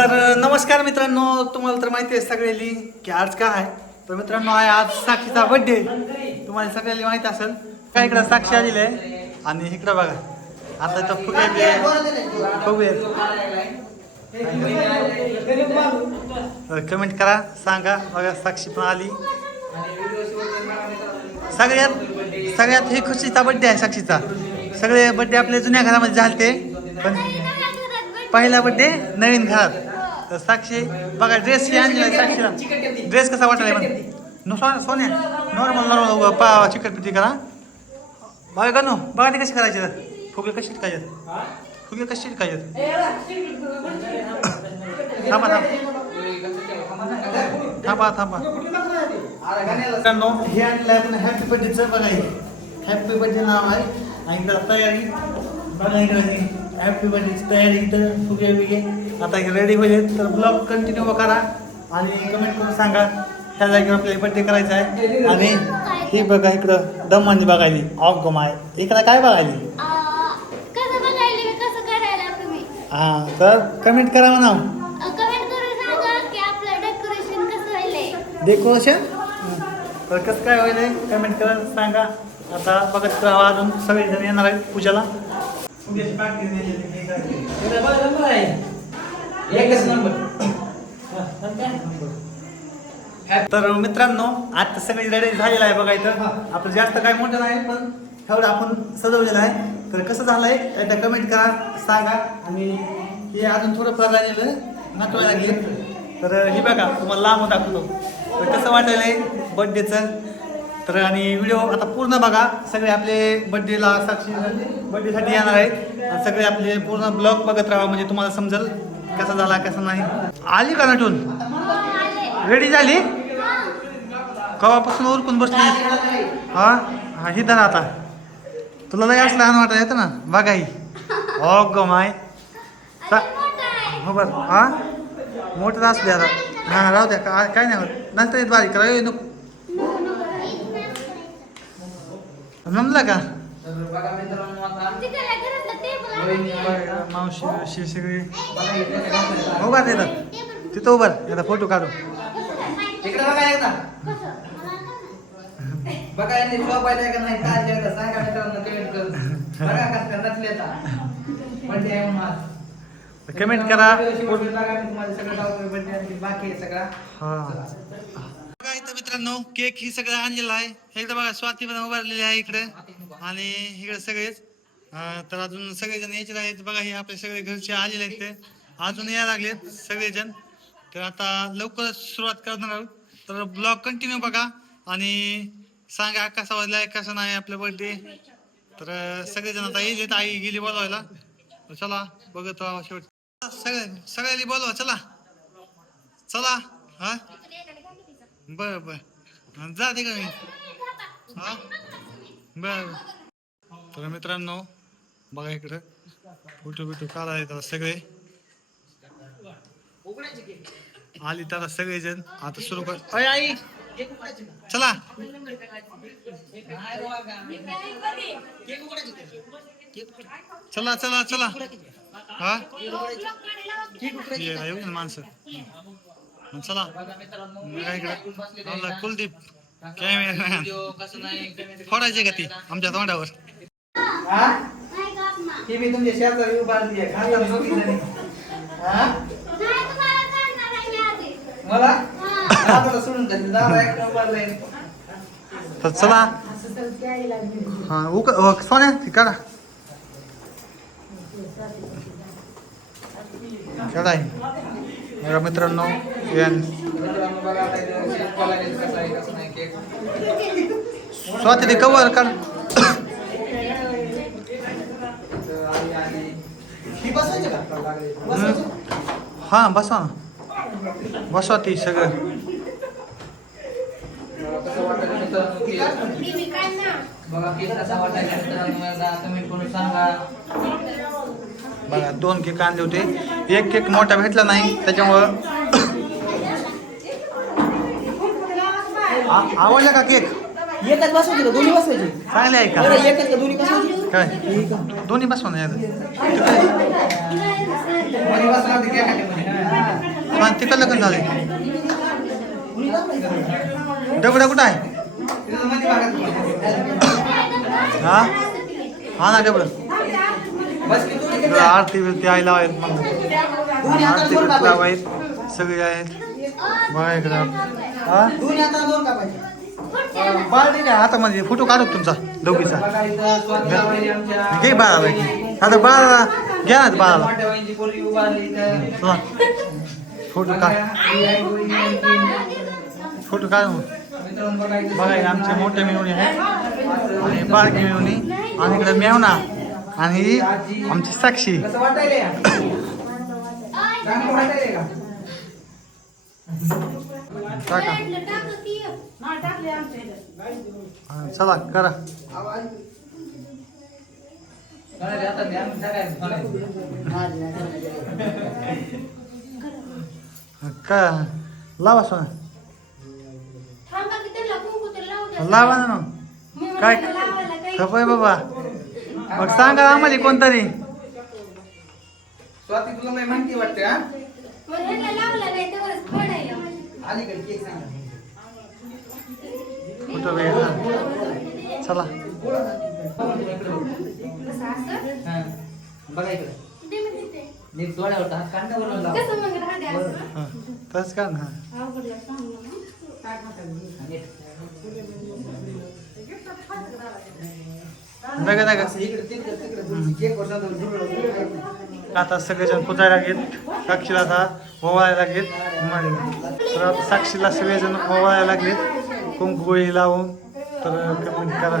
तर नमस्कार मित्रांनो, तुम्हाला तर माहिती आहे सगळ्यांनी की आज काय आहे. तर मित्रांनो आहे आज साक्षीचा बर्थडे. तुम्हाला सगळ्यांनी माहिती असेल. काय इकडं साक्षी आलेली आहे आणि इकडं बघा आता तर कमेंट करा, सांगा बघा साक्षी पण आली. सगळ्यात ही खुशीचा बर्थडे आहे साक्षीचा. सगळे बर्थडे आपल्या जुन्या घरामध्ये झालते, पण पहिला बर्थडे नवीन घरात. तर साक्षी बघा ड्रेस ही आणलेला आहे साक्षीला. ड्रेस कसा वाटला पण सोन्या नॉर्मल पा चिकटपट्टी करा बघा का नो बघा ते कशी करायचे. फुगे कशी शिकायचे, फुगे कशी शिकायचे. थांबा थांबा थांबा मित्रांनो, हे आणलं आहे आपण हॅपी बर्थडेचं. बघा हे हॅपी बर्थडे नाव आहे आणि इकडं तयारी बघा. इकडं हॅपी बर्थडेची तयारी, इथं फुगे बिगे आता रेडी होईल. तर ब्लॉग कंटिन्यू करा आणि कमेंट करून सांगा ह्या जागेवर आपल्याला बर्थडे करायचा आहे. आणि हे बघा इकडं दमानी बघायली. ऑफ गमाय इकडं काय बघायली. हां तर कमेंट करा म्हणा. डेकोरेशन तर कसं काय होईल कमेंट करा सांगा. आता बघत राहा, अजून सगळेजण येणार आहेत पूजाला. तर मित्रांनो आता सगळी रेडी झालेलं आहे. बघा इथं आपलं जास्त काय मोठं नाही, पण एवढं आपण सजवलेलं आहे. तर कसं झालंय एकदा कमेंट करा सांगा. आणि हे अजून थोडंफार राहिलेलं नटवायला लागेल. तर हे बघा तुम्हाला लांब दाखवतो तर कसं वाटायला आहे बड्डेचं. तर आणि व्हिडिओ आता पूर्ण बघा. सगळे आपले बड्डेला साक्षी बड्डेसाठी येणार आहेत. सगळे आपले पूर्ण ब्लॉग बघत राहा, म्हणजे तुम्हाला समजेल कसा झाला कसं नाही. आली का नटून रेडी झाली. कवापासून उरकून बसली. हा हा ही धरा आता. तुला लय असं लहान वाटायला येतं ना बघा. ही हो ग माय हो बरं. हा मोठं असू द्या आता. हां राहू द्या काय नाही होत. नंतर बारीक करा नको जमलं का. मावशी सगळी उभा तिथं उभा एकदा फोटो काढू. कमेंट करा. बघा इथं मित्रांनो केक ही सगळं आणलेलं आहे. एकदा बघा स्वाती पण उभारलेली आहे इकडे आणि इकडे सगळेच. तर अजून सगळेजण यायचे आहेत. बघा हे आपले सगळे घरचे आलेले आहेत. ते अजून यायला लागलेत सगळेजण. तर आता लवकरच सुरुवात करणार आहोत. तर ब्लॉग कंटिन्यू बघा आणि सांगा कसा वाजलाय कसा नाही आपला बर्थडे. तर सगळेजण आता येईल. आई गेली बोलवायला. चला बघत राहा शेवट. सगळ्यांनी बोलवा चला चला. हा बरं बरं जाते का मी. हा बरं. तर मित्रांनो बघा इकडं फोटो बिटो काढायला सगळे आली. तर सगळेजण आता सुरू कर. अय आई चला चला चला चला. हा येऊ माणसं चला. इकडे कुलदीप कॅमेरा फोडायचे का ती आमच्या तोंडावर. मी तुमच्या शेजारी उभारली आहे मला सोडून तर चला. हा सोन्या काढा काढा. बघा मित्रांनो स्वाती कवर काढ. हा बसवा ना बसवा ती सगळं. बघा 2 केक आणले होते. एक केक मोठा भेटला नाही त्याच्यामुळं. आवडला का केक. एकच बसवायची का दोन्ही बसवायची. चांगले आहे का एकच का दोन्ही बसवायची. काय दोन्ही बसवा ना यार तिकडलं पण झाले दगडा कुठं आहे हा हा ना दगड आरती बिरती आईला आहेत मग आरती बिरती लावायत सगळे आहेत बघा इकडं हा बाळ नाही काय हातामध्ये फोटो काढू तुमचा दोघीचा घे बाळाला आता बाळाला घ्या ना बाळाला फोटो काढ फोटो काढ बघा आमचे मोठे मेहुणी आहेत आणि बारकी मेहुणी आणि इकडे मेवना आणि ही आमची साक्षी टाका चला करा का लावा सोना लावा ना काय खपय बाबा मग सांगा आम्हाला कोणतरी स्वाती तुला नाही माहिती वाटते हा कुठं वेळ चला बघा इकडे नीट डोळ्यावर हात कांड्यावर लाव तसं का ना नका नका आता सगळेजण पुजायला घेत साक्षीला आता ओवाळायला घेत तर आता साक्षीला सगळेजण ओवाळायला लागलेत कुंकू लावून तर कमेंट करा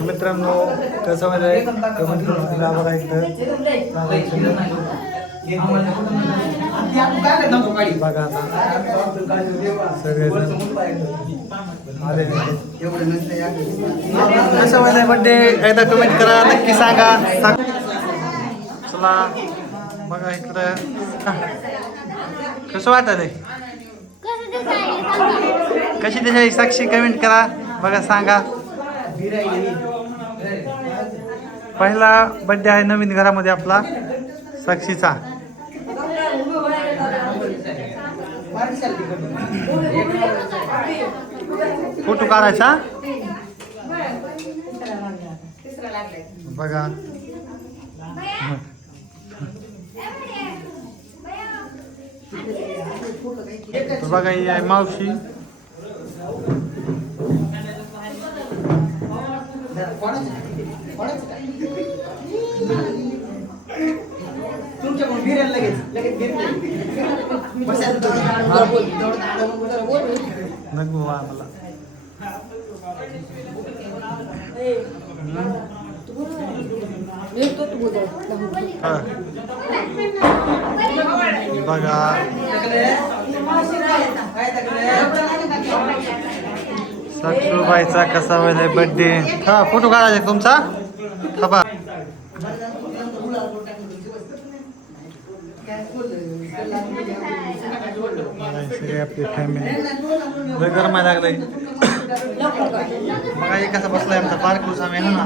मित्रांनो कसं म्हणजे कमेंट करून दिला बघा इकडं बघा आता सगळेजण कसं व्हायला बड्डे एकदा कमेंट करा नक्की सांगा चला बघा इकडं कसं वाटत कशी त्याच्या साक्षी कमेंट करा बघा सांगा पहिला बड्डे आहे नवीन घरामध्ये आपला साक्षीचा फोटो काढायचा बघा बघा ही आहे मावशी तुमच्याकडून फिरायला लगेच नको मला बघा साक्षूबाईचा कसा व्हायला बर्थडे हा फोटो काढायचा तुमचा खबा आपली फॅमिली लय गरमायला लागलंय बघा हे कसा बसलाय आमचा बारकूस आम्ही हा ना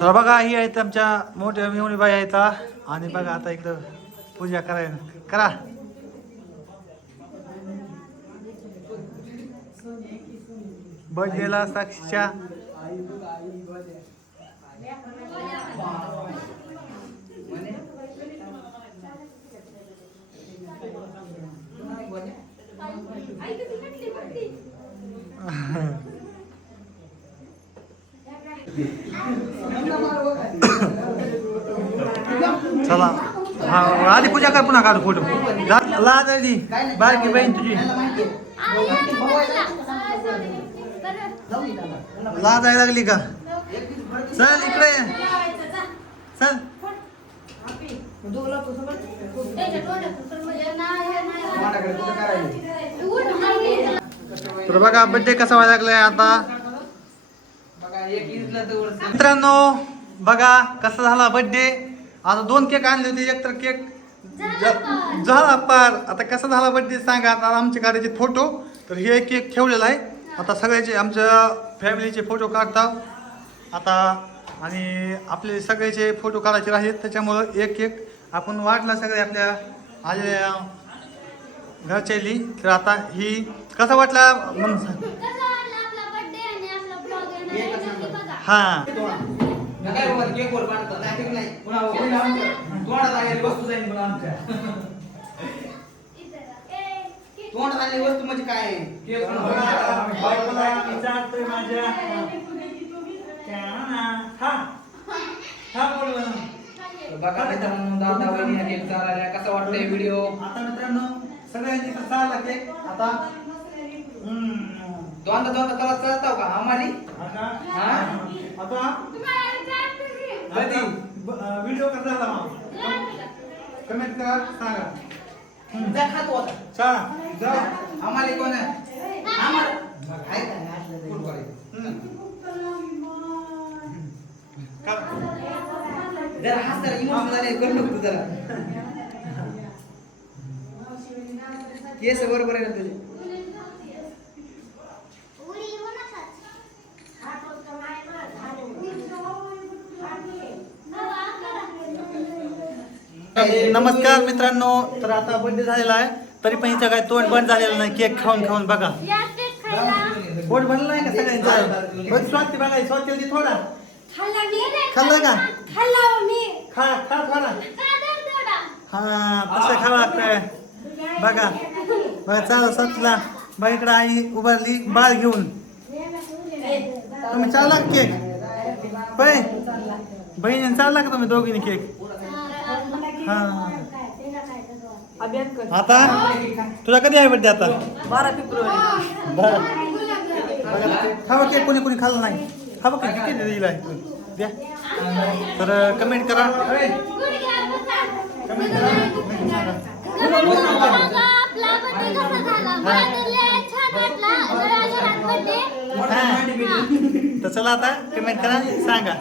तर बघा ही आहेत आमच्या मोठ्या मेहुणी बाई आहेत आणि बघा आता इकडं पूजा करायला करा बर्थडेला साक्षीच्या चला हा आधी पूजा कर पुन्हा काढू फोटो लाज बारकी बहीण तुझी लाज आहे लागली का? चल इकडे ये. चल तर बघा बर्थडे कसा व्हायला लागलाय आता. बघा एक इजला तर मित्रांनो बघा कसा झाला बर्थडे. आता 2 केक आणले होते. एक तर केक झाला पार. आता कसा झाला बर्थडे सांगा. आता आमच्या काढायचे फोटो. तर हे केक ठेवलेला आहे. आता सगळ्याचे आमच्या फॅमिलीचे फोटो काढता आता. आणि आपले सगळ्याचे फोटो काढायचे आहेत. त्याच्यामुळं एक केक आपण वाटला सगळे आपल्या आलेल्या घरच्याली. तर आता ही कसा वाटला म्हणून सांग. हा काय बाबा केक वर पाडतात नाही नाही पुन्हा तोंडात आलेली वस्तू जाईल पुन्हा आमच्या तोंडात आलेली वस्तू म्हणजे काय आहे? केक बघा मित्रांनो दादा वहिनी केक चालला कसा वाटतंय व्हिडिओ. आता मित्रांनो सगळ्यांनी चालला केक. आता दोनदा दोनदा कळत कळताव का आम्हाला हा आता कधी व्हिडिओ कसा झाला कमेंट करा सांगा. जा खातो आता चला जा. आम्हाला कोण आहे आम्हाला आहे का फुल करायचं जरा हात जरा इमोशनल झाले करू नको तू जरा केस बरोबर आहे ना तुझे. नमस्कार मित्रांनो. तर आता बर्थडे झालेला आहे तरी पण इथं काय तोंड बंद झालेलं नाही. केक खाऊन खाऊन बघा पोट भरलं नाही का सगळ्यांचं. बघ स्वाती बघा स्वाती थोडा खाल्ला का? खा खा थोडा. हा तसं खावं लागतंय बघा. बघा चालू स्वातीला बघा इकडं आई उभारली बाळ घेऊन. तुम्ही चालला केक होय बहिणीने चालला का तुम्ही दोघींनी केक. हा आता तुझा कधी आहे बर्थडे आता 12 फेब्रुवारी. बरं खावा केक कोणी कोणी खाल्लं नाही. खावा केक किती दिला आहे द्या. तर कमेंट करा. कमेंट करा. तर चला आता कमेंट करा सांगा.